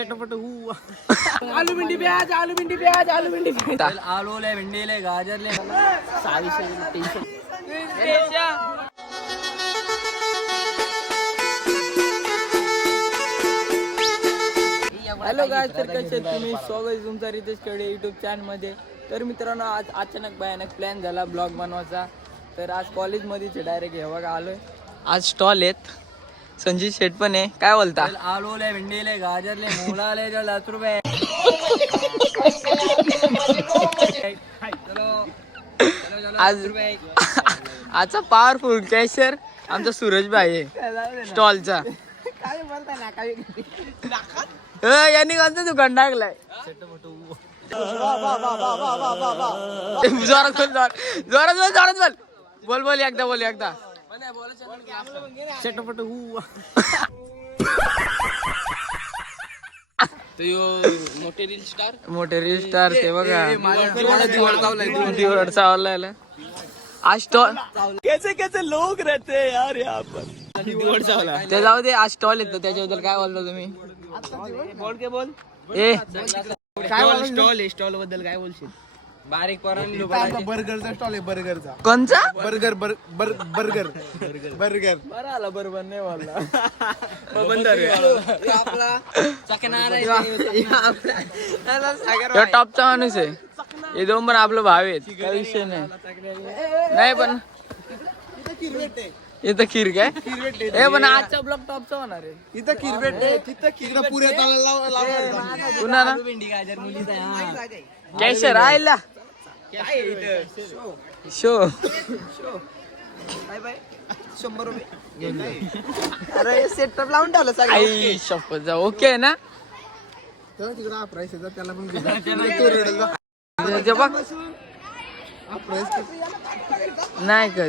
चटपट आलू भिंडी प्याज आलू भिंडी प्याज आलू भिंडी प्याज. आलूले भिंडीले गाजरले. सहाशे तीनशे हॅलो काय तर कसे तुम्ही? स्वागत तुमचा रितेश खेडे युट्यूब चॅनलमध्ये तर मित्रांनो आज अचानक भयानक प्लॅन झाला ब्लॉग बनवायचा. तर आज कॉलेजमध्येच डायरेक्ट हे बघा आलोय. आज स्टॉल आहेत. संजीत शेट पण आहे. काय बोलता? आलूले भिंडीले गाजरले मुलाले लाच रुपये आज आजचा पॉवरफुल कॅशर आमचा सूरज भाई आहे. स्टॉलचा यांनी कोणतं दुकान टाकलाय? जोरात बोल जोरात बोल जोरात बोल. बोल बोल एकदा बोल एकदा. चटपट मोठे रील स्टार मोठे रील स्टार ते बघा दिवड चावलाय आज स्टॉल कैसे कैसे लोग रहते हैं यार यहाँ पर ते जाऊ दे आज स्टॉल येतो त्याच्याबद्दल काय बोलता तुम्ही बोल के बोल ए काय स्टॉल स्टॉलबद्दल काय बोलशील बारीक बर्गरचा स्टॉल आहे बर्गरचा. कोणचा? बर्गर बर बर बर्गर. बर्गर. बरं आला बरोबर नाही बोलला तो टॉपचा माणूस आहे. हे दोन पण आपलं भाव आहेत. काही विषय नाही. नाही पण इथं खीर काय? हे पण आजचा ब्लॉग टॉपचा होणार आहे. इथं किरबेट आहे तिथं किरबेट पुऱ्या चालायला लाव- लावणार. पुन्हा ना? कॅशर आयला शो. शंभर रुपये. अरे सेटअप लावून ठेवलं आई शपथ जा. ओके ना? तिकडं त्याला पण बघ. किती? नाही कर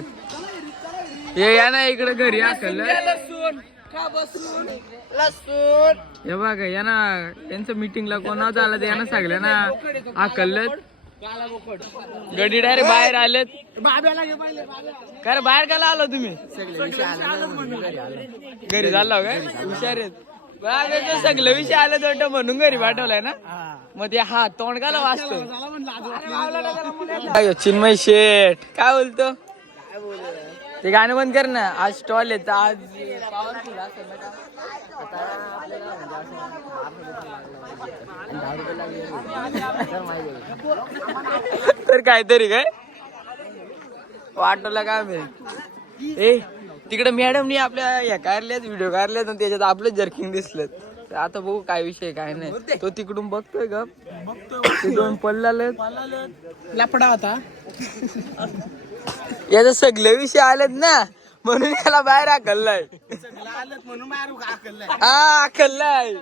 हे या ना इकडे घरी आखल हे बघा या ना त्यांचं मीटिंगला कोणाचं आलं ते यांना सांगलं ना आकल गडी डायरेक्ट बाहेर आलेत. काय रे, बाहेर काला आलो तुम्ही? घरी झाला काय? हुशार सगळं विषय आलं तर म्हणून घरी पाठवलाय ना? मग ते हा तोंड काला वाचतो चिन्मय शेठ. काय बोलतो? ते गाणं बंद कर ना. आज स्टॉल आज असेल ना का? आता आपल्याला म्हणजे असं दहा रुपये लागला तर माहिती आहे. तर काहीतरी काय? वाटवला काय मी ए तिकडे मॅडमनी आपल्या या काढल्यात व्हिडिओ काढल्यात आणि त्याच्यात आपलं जर्किंग दिसलं तर आता बघू काय विषय काय नाही. तो तिकडून बघतोय ग तिकडून पडला लफडा होता. याचा सगळे विषय आलेत ना म्हणून याला बाहेर आकललाय अकललाय. हा आकललाय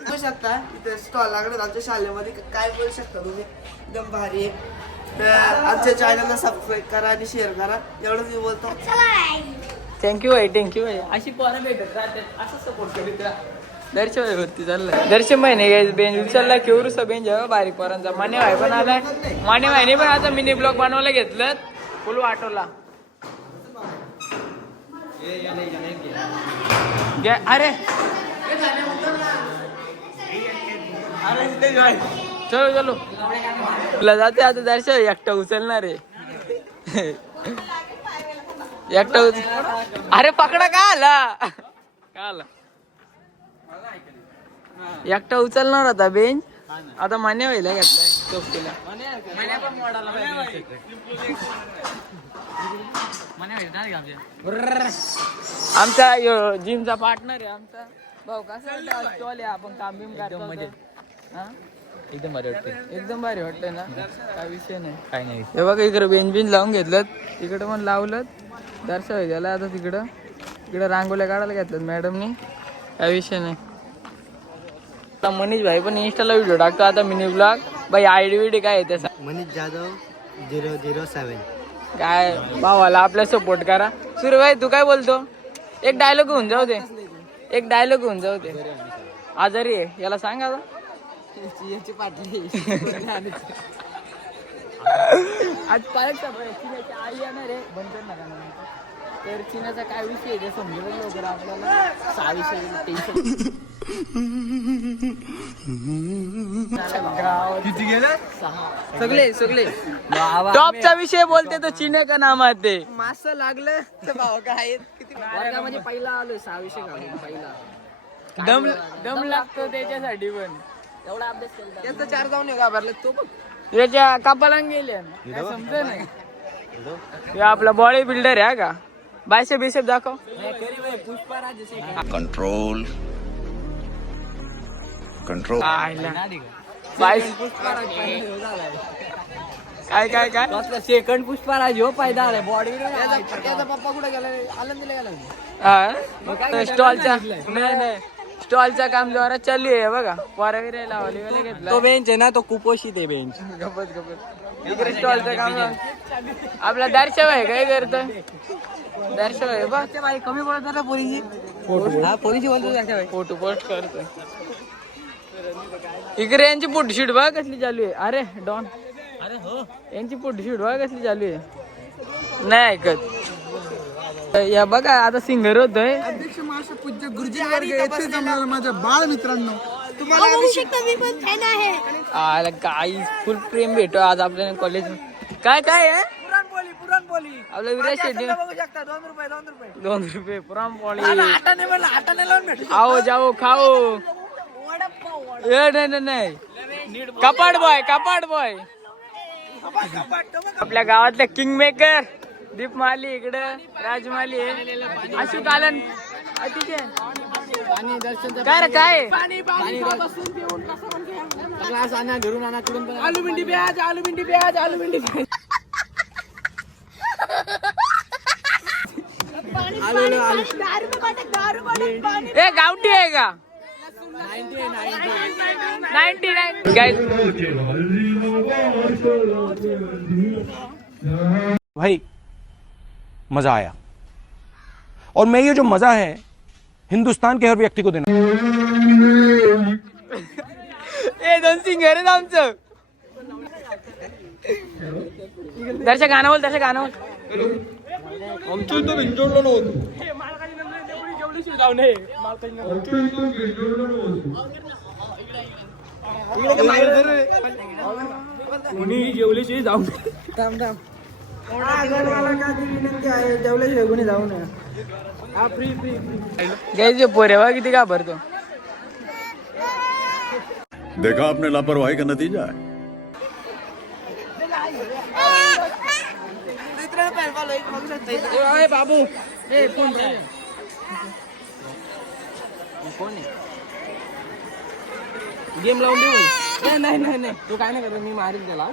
बघू शकता इथे स्टॉल लागले आमच्या शाळेमध्ये काय बोलू शकता तुम्ही? एकदम भारी आहे. तर आमच्या चॅनलला सबस्क्राईब करा आणि शेअर करा. एवढंच मी बोलतो. थँक्यू भाई. थँक्यू भाई. अशी पोरं भेटत राहतात. असं सपोर्ट करीत राहा. दर्शन भाई वरती चाललाय. दर्शन महिने बेंच उचलला केवरूसा बेंच आहे हो बारीक पोरांचा माने भाई पण आलाय. माने भाईने पण आता मिनी ब्लॉग बनवायला घेतलं. फुल वाटवला. अरे. चलो चलो. तुला जाते आता दर्शन एकटा उचलणार आहे. एकटा उच- अरे पकडा का आला? का आला? एकटा उचलणार होता बेंच आता मान्य व्हायला घेतलाय चौकीला आमचा जिमचा पार्टनर आहे आमचा. भाऊ कसा स्टॉल आहे आपण काम बिम करतो? एकदम भारी वाटते एकदम भारी वाटतंय ना? काय विषय नाही. काय नाही. हे बघा इकडे बेंच बिंच लावून घेतलं तिकडं पण लावलं दर्शव गेला आता तिकडं. इकडं रांगोळ्या काढायला घेतल्यात मॅडमनी काय विषय नाही आता मनीष भाई पण इंस्टाला व्हिडिओ टाकतो आता मिनी ब्लॉग भाई आयडी विडी काय आहे त्याचा Manish Jadhav zero zero seven काय भावाला आपल्या सपोर्ट करा सूर्यभाई तू काय बोलतो एक डायलॉग होऊन जाऊ दे एक डायलॉग होऊन जाऊ दे आजारी आहे याला सांगा आता. याची पाटली आज त्याची आई येणार आहे. तर चिन्हाचा काय विषय आहे ते समजेल लवकर आपल्याला. सहा विषय टेन्शन किती गेलं? सगळे सगळे. टॉपचा विषय बोलते तो चिन्ह का नामात ते मास लागलं तर भाव काय किती वर्गामध्ये पहिला आलो सहा विषय घालून पहिला. दम दम लागतो त्याच्यासाठी पण. एवढा अभ्यास केला याचं चार जाऊन ये घाबरले तो बघ. त्याच्या कपाला गेले. समज नाही. हे आपला बॉडी बिल्डर आहे का? बायसेप बिसेप दाखव. Control. Control. काय काय काय सेकंड पुष्पराज हो पायदा आलाय. बॉडी त्याचा पप्पा कुठे गेला आनंदीला गेला स्टॉलचा नाही नाही स्टॉलचा काम जोरात चालू आहे बघा. पोराविरे लावली घेतला. तो बेंच आहे ना तो कुपोषित आहे बेंच गपत गपत इकडे स्टॉलचं काम आपला दर्शव आहे काय करतोय दर्शव आहे बघ. कमी पडत ना पोरीची हा पोरीची बोलतो. फोटो पोस्ट करतोय. इकडे यांची फोटोशूट बघा कसली चालू आहे. अरे डॉन. अरे हो. यांची फोटोशूट बघा कसली चालू आहे. नाही ऐकत. या बघा आता सिंगर होतोय. अध्यक्ष महाराष्ट्र पूज्य गुरुजी वर्ग येथे जमलेलं माझ्या बाळ मित्रांनो. तुम्हाला बघू शकता मी पण फॅन आहे. आला काही फुल प्रेम भेटो आज आपल्या कॉलेज काय काय आहे पुरणपोळी पुरणपोळी आपलं विराज शेट्टी. बघू शकता दोन रुपये दोन रुपये. दोन रुपये पुराणपोळी आटाने म्हणलं आटाने लावून भेटू आओ जाओ खाओ. ए, नाही नाही, नाही. कपाट बॉय कपाट बॉय आपल्या गावातले किंग मेकर दीप माली इकडं राजमाली. आहे अशोक आलन. अ, ठीक आहे काय रे काय? क्लास आणा घरून आणा कुठून पण आलू भिंडी प्याज आलू भिंडी प्याज आलू भिंडी प्याज पाणी पाणी पाणी दारू में बाटे दारू बाटे पाणी ए गावठी आहे का? Ninety nine. काय भाई मजा आया। और मैं ये जो मजा है हिंदुस्तान के हर व्यक्ति को देना। ए दोन सिंगर आहेत आमचं. दर्शक गाणं बोल दर्शक गाणं बोल. घ्यायचे पोरे वा किती का भरतो. देखा आपने लापरवाही का नतीजा है. बाबू गेम लावून देऊ नाही नाही नाही. तू काय नाही करत मी मारील त्याला?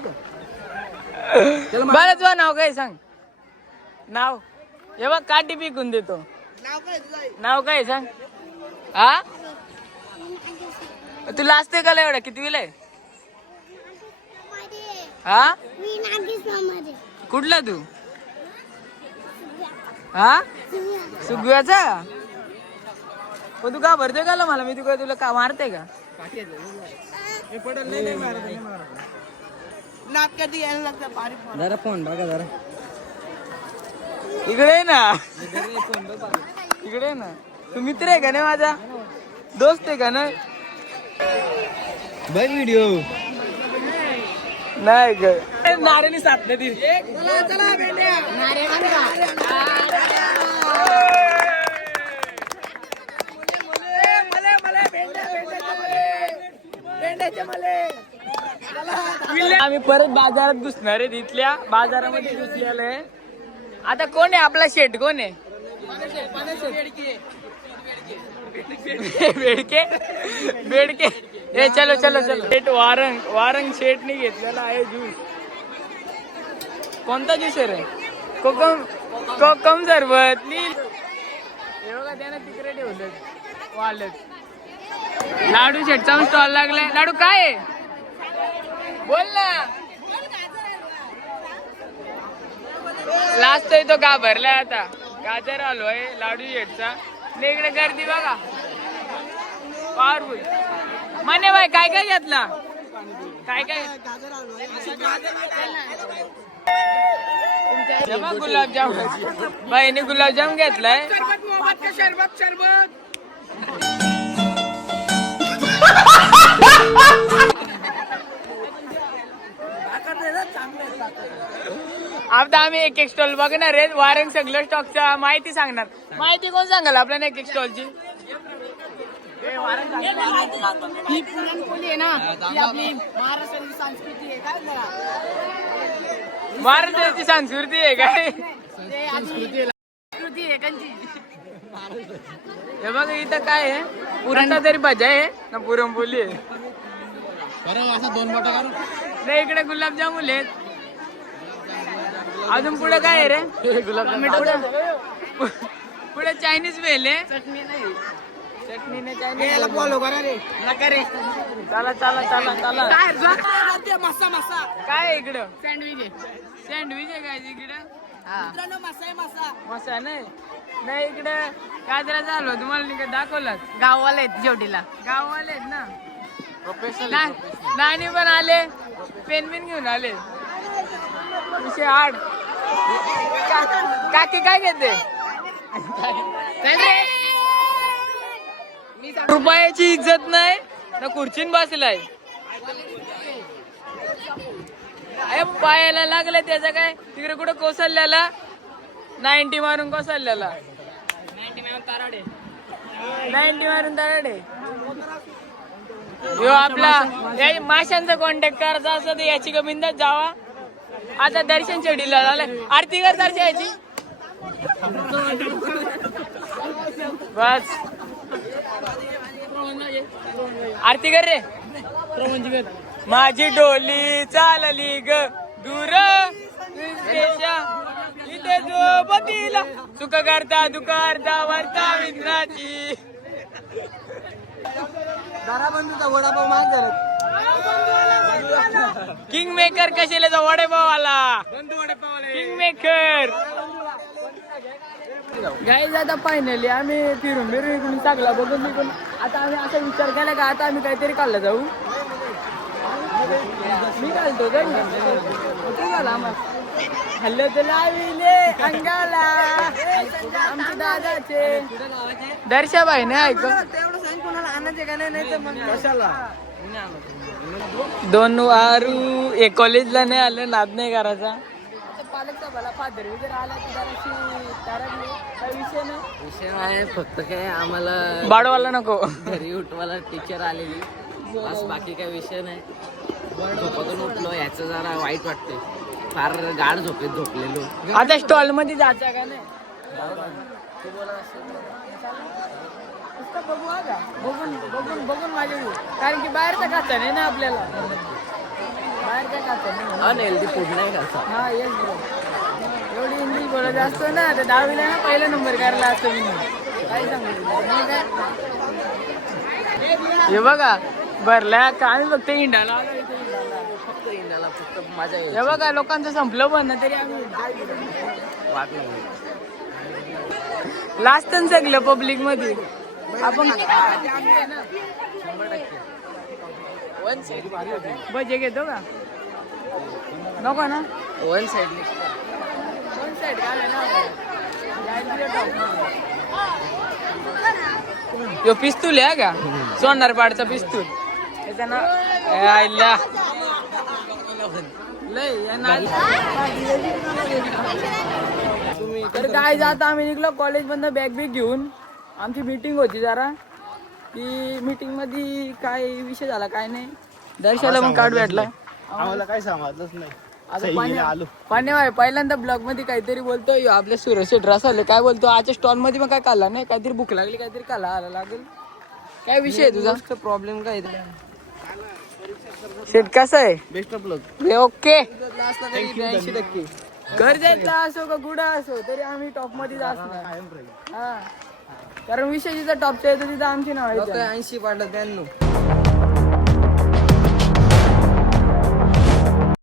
बरं तुझं नाव काय सांग? नाव? हे बघ काठी पिकून देतो. नाव काय तुझं? नाव काय सांग. हा तुला असते का एवढा? किती विलय हा कुठला तू? हा सुगव्याचा? पण तू का भरतोय का मला? मी तुला तुला का मारते का? नाक कधी यायला लागतं पोरं. जरा फोन बघा जरा. इकडे ये ना. इकडे ये ना. तू मित्र आहे का नाही माझा? दोस्त आहे का नाही? बघ व्हिडिओ नाही ग. नारेनी साथ नाही दिली आम्ही परत बाजारात घुसणार आहे तिथल्या बाजारामध्ये घुसलेलं आहे. आता कोण आहे आपला शेट कोण आहे? बेडके. बेडके. हे चलो चलो चलो. शेट वारंग वारंग शेटने घेतलेला आहे ज्यूस कोणता ज्यूस आहे रे? कोकम कोकम सरबत. नील. हे बघा त्यानं तिकडे ठेवलं वालत लाडू शेटचा स्टॉल लागलाय. लाडू काय आहे? बोल ना. लास्ट तो घाबरलाय आता. गाजर आलोय लाडू शेटचा इकडे गर्दी बघा. पॉवरफुल मने बाय काय काय घेतला? काय काय? गुलाबजाम बाईने गुलाबजाम घेतलाय. आता आम्ही एक एक स्टॉल बघणार आहे वारंग सगळं स्टॉकचा माहिती सांगणार. माहिती कोण सांगाल आपल्याला एक एक स्टॉलची ही पुरणपोळी आहे ना? ही आपली महाराष्ट्राची संस्कृती आहे काय जरा? महाराष्ट्राची संस्कृती आहे काय? संस्कृती आहे. कंची हे बघ इथं काय आहे? पुरणा तरी भजा आहे. ना पुरणपोळी आहे. नाही इकडे गुलाबजामुन आहेत. अजून पुढे काय आहे रे? पुढे- पुढे चायनीज वेल आहे. चटणी नाही. चटणीने चायनीज फॉलो करा रे. नका रे. चला चला चला चला. काय मसा मसा. काय आहे इकडं? सँडविच आहे. सँडविच आहे काय इकडं? मित्रांनो मसा मसा. मसा नाही. नाही इकडं चालू आहे. तुम्हाला नाही का दाखवलात गाववाला आहेत जेवढीला. गाववाले आहेत ना? ना- नानी पण आले. पेन बिन घेऊन आले. विषय आड का- काकी काय घेते रुपयाची इज्जत नाही ना खुर्चीन बसलाय. अरे पायाला लागलं त्याचं काय? तिकडे कुठं कोसळल्याला नाईन्टी मारून कोसळल्याला नाईन्टी मारून तराडे. आपला माशांचा कॉन्टॅक्ट करायचा असं तर याची गोविंदात जावा. आता दर्शन शेडीला झालं आरती कर दर्शनाची बस. आरती कर रे. माझी डोली चालली ग. दूर. इथे सोबतीला सुख करता दुःख वरता विंद्राची दाराबंधूचा वडापाव महाग झाला. किंग मेकर कशाला वडेपाव आला किंग मेकर गाईज आता फायनली आम्ही फिरून फिरून इकडून चांगला बघून इकडून आता आम्ही असा विचार केला का आता आम्ही काहीतरी काढला जाऊ. मी घालतो झाला आम्हाला. हल्लो तर लाविले अंगाला. आमचे दादाचे. दर्शाबाई नाही ऐक तेवढं सांग कोणाला आणायचे का नाही नाही तर मग कशाला? दोन वारू एक कॉलेजला नाही आलं नाद नाही करायचा. पालक सभाला पादर वगैरे आला की जराशी तारडली. काही विषय नाही. विषय आहे फक्त काय आम्हाला बाडवाला नको. घरी उठवायला टीचर आलेली. बस बाकी काय विषय नाही. झोपातून उठलो याचं जरा वाईट वाटते फार गाढ झोपेत झोपलेलो. आता स्टॉलमध्ये जायचा का नाही? नुसतं बघू का बघून बघून बघून माझे कारण की बाहेरचा खाचा नाही ना आपल्याला. बाहेरचा खाचा नाही. अनहेल्दी फूड नाही खायचा हा येस ब्रो एवढी इंग्लिश बोलत असतो ना तर दहावीला ना पहिला नंबर करायला असतो मी. काय सांगू? काय? हे बघा भरल्या का आम्ही फक्त इंडाला आलो. फक्त येईल हे बघा लोकांचं संपलं पण ना तरी आम्ही लास्ट सगळं पब्लिकमध्ये. आपण वन साइड बजे घेतो का? नको ना? वन साइड वन ना? यो पिस्तूल आहे का? सोनार पाडचा पिस्तूल. त्याचा ना ए, आईला लय या ना- तर काय जाता? आम्ही निघलो कॉलेज मधनं बॅग बिग घेऊन. आमची मीटिंग होती जरा. ती मीटिंगमध्ये काय विषय झाला काय नाही. दर्शाला पण कार्ड भेटला. आम्हाला काय समजलंच नाही. आता पाण्या पाण्या पहिल्यांदा ब्लॉगमध्ये काहीतरी बोलतोय ह्यो आपल्या सुरज शेट रसाले. काय बोलतो? आजच्या स्टॉलमध्ये पण काय खाल्ला नाही? काहीतरी भूक लागली काहीतरी खाला आला लागेल. काय विषय आहे तुझा? प्रॉब्लेम काय शेट कसा आहे? Best of luck okay. ऐंशी टक्के. घर जायचा असो का कुठं असो तरी आम्ही टॉपमध्ये हा. कारण विषय जिथं टॉपच्या येतो तिथं आमची नाव आहे ऐंशी पाडलं त्यांना.